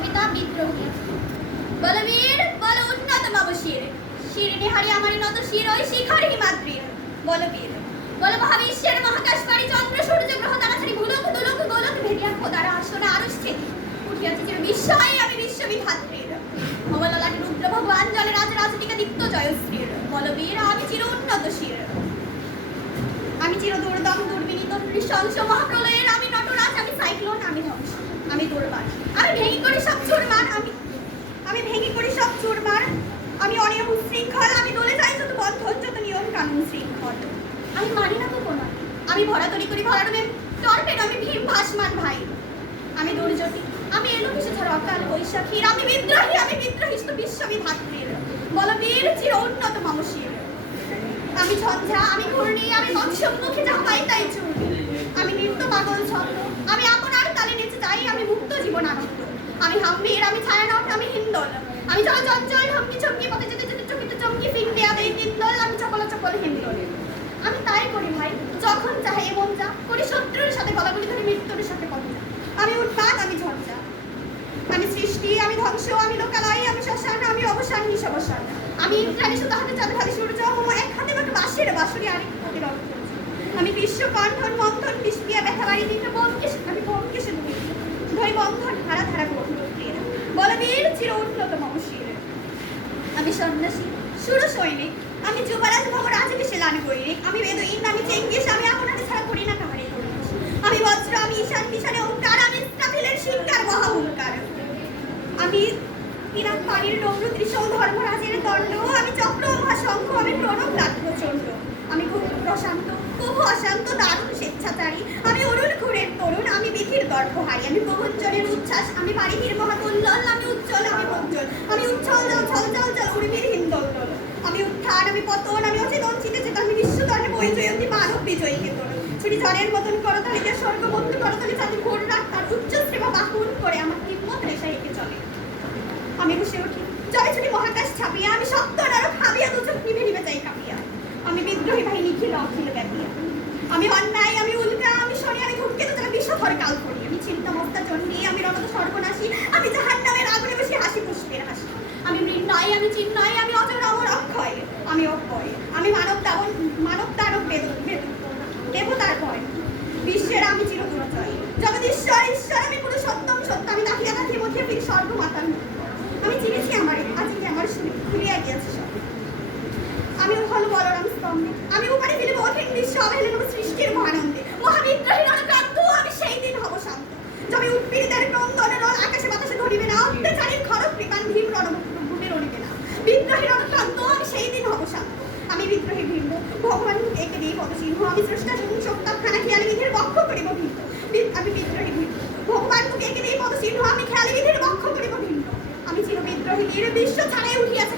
কবিতা বিদ্রোহী। বলবীর বল উন্নত মাবশির, শির নিহারি আমারি নত শির ওই শিখার হিমাদ্রির। বলবীর বল মহাবিশ্বের মহাকাশ পারি চন্দ্র সূর্য গ্রহ তারাছাড়ি ভুলক দুলক গোলক ভেদিয়া খোদারা আসনে আরুষ্ঠে উঠিয়াছে চির বিস্ময় আমি বিশ্ববিধাত্রীর। অবললাটি রুদ্র ভগবান জলে রাজ রাজটিকা দীপ্ত জয়শ্রীর। বলবীর আমি চির উন্নত শির, আমি চির দুর্দম দুর্বিনীত নৃশংস মহাপ্রলয়ের। আমি নটরাজ, আমি সাইক্লোন, আমি ধ্বংস, আমি দুর্বার, আমি ভেঙে করি সব চুরমার, আমি ভেঙে করি সব চুরমার। আমি অনিয়ম উশৃঙ্খল, আমি দলে যাই যত বন্ধন যত নিয়ম কানুন শৃঙ্খল। আমি মানি না তো কোনো, আমি ভরাতরি করি ভরাডুবে টর্পেডো, আমি ভীম ভাসমান ভাই। আমি দুর্যোগী, আমি এলো কিসে ঝড় অকাল বৈশাখীর। আমি বিদ্রোহী বিশ্ববিধাত্রীর। বলবীর চির উন্নত মামশির। আমি ঝঞ্ঝা, আমি ঘূর্ণি, আমি মৎস্যমুখী যাহা পাই তাই চূর্ণি। আমি নৃত্য পাগল ছন্দ, আমি আপনার তালে নেচে যাই, আমি মুক্ত জীবন আনন্দ। আমি হাম্বির, আমি ছায়ানট, আমি হিন্দল, আমি জল চঞ্চল ঢমকি চমকি পথে যেতে যেতে চকিতে চমকি ফিং দেয়া দেই তিতল। আমি চপল চপল হিন্দল, আমি তাই করি ভাই যখন চাহে এমন যা করি। শত্রুর সাথে গলাগুলি ধরে মৃত্যুর সাথে পঞ্জা। আমি উৎপাত, আমি ঝঞ্ঝা, আমি সৃষ্টি, আমি ধ্বংস, আমি লোকালয়, আমি শ্মশান, আমি অবসান নিঃসবসান। আমি ইন্দ্রাণী সুতা হাতে চাঁদ ভাবে সূর্য হোম, এক হাতে বাঁকে বাঁশির বাঁশুরি আরেক হাতে রক্ত। আমি বিশ্ব কণ্ঠন মন্থন বিস্পিয়া ব্যথা বাড়ি দিতে বোমকেশ, আমি বোমকেশে ধরি বন্ধন ধারা ধারা গঠিত। বলবীর চির উন্নত মামশির। আমি সন্ন্যাসী, সুর সৈনিক, আমি যুবরাজ ভবরাজ বেশে লান গৈরিক। আমি বেদুইন, আমি চেঙ্গিস, আমি আপনাদের ছাড়া করি না কাহারে। আমি বজ্র, আমি ঈশান কিশানে ওঙ্কার, আমি ইসরাফিলের শিঙ্কার মহাহুঙ্কার। আমি ইরাক পানির নমরু ত্রিশূল ধর্মরাজের দণ্ড, আমি চক্র মহাশঙ্খ, আমি প্রণব রাত প্রচণ্ড। আমি খুব প্রশান্ত, খুব অশান্ত, দারুণ স্বেচ্ছাচারী, আমি অরুণ ঘুরের তরুণ, আমি বিধির গর্ভহারী। আমি প্রবঞ্চনের উচ্ছ্বাস, আমি পারিহীর মহাতুল্লল, আমি উজ্জ্বল, আমি প্রজ্জ্বল, আমি উচ্ছল জল ছল জল জল উর্মির হিন্দোল্লোল। আমি উত্থান, আমি পতন, আমি অচেতন চিতে আমি বিশ্বদণ্ডে বৈজয়ন্তী মানব বিজয়ী কেতন। ছুটি ঝড়ের মতন করতালিতে স্বর্গবন্ধু করতালি চাঁদি ভোর রাত তার উচ্চ শ্রেমা বাহুন করে আমার হিম্মত রেশা এঁকে চলে। আমি বসে উঠি জয় ছুটি মহাকাশ ছাপিয়া, আমি সপ্ত নরক হাবিয়া দু চোখ নিভে নিভে যাই কাঁপিয়া। আমি বিদ্রোহী ভাই নিখিল অখিল ব্যাপিয়া। আমি অন্যায়, আমি উল্কা, আমি শনি, আমি ধূমকেতু যারা বিষধর কাল করি। আমি চিন্তামস্তা চণ্ডী, আমি রণত সর্বনাশী, আমি জাহান্নামের আগুনে বসে হাসি পুষ্পের হাসি। আমি মৃন্ময়, আমি চিন্ময়, আমি অজর অমর অক্ষয়, আমি অক্ষয়, আমি মানব দানব দেবতার ভয়। বিশ্বের আমি চির দুরজয়, জগদীশ্বর ঈশ্বর, আমি পুরুষোত্তম সত্য, আমি দাখিয়া দাখিয়ে মধ্যে ফিরি স্বর্গ মাতার মুখ। আমি চিনেছি আমারে, আজকে আমার শুনে খুলিয়া গিয়েছে সব। আমি হল বলরাম স্তম্ভে, আমি উপরে ফেলিব অধিক বিশ্ব অবহেলে নেব সৃষ্টির মহানন্দে। মহাবিদ্রোহী রণক্রান্ত, আমি সেই দিন হব শান্ত। যবে উৎপীড়িতের ক্রন্দন রণ আকাশে বাতাসে ধরিবে না, অত্যাচারীর খড়গ কৃপান ভীম রণভূমে রণিবে না। বিদ্রোহী রণক্রান্ত, আমি সেই দিন হব শান্ত। আমি বিদ্রোহী ভীম, ভগবান একে দিই পদচিহ্ন, আমি স্রষ্টা সপ্তাহখানা খেয়ালি বিধির বক্ষ করিব ভিন্ন। আমি বিদ্রোহী ভীম, ভগবান একে দিই পদচিহ্ন, আমি খেয়ালি বিধির বক্ষ করিব ভিন্ন। আমি চির বিদ্রোহী বিশ্ব ছাড়াই উঠিয়াছে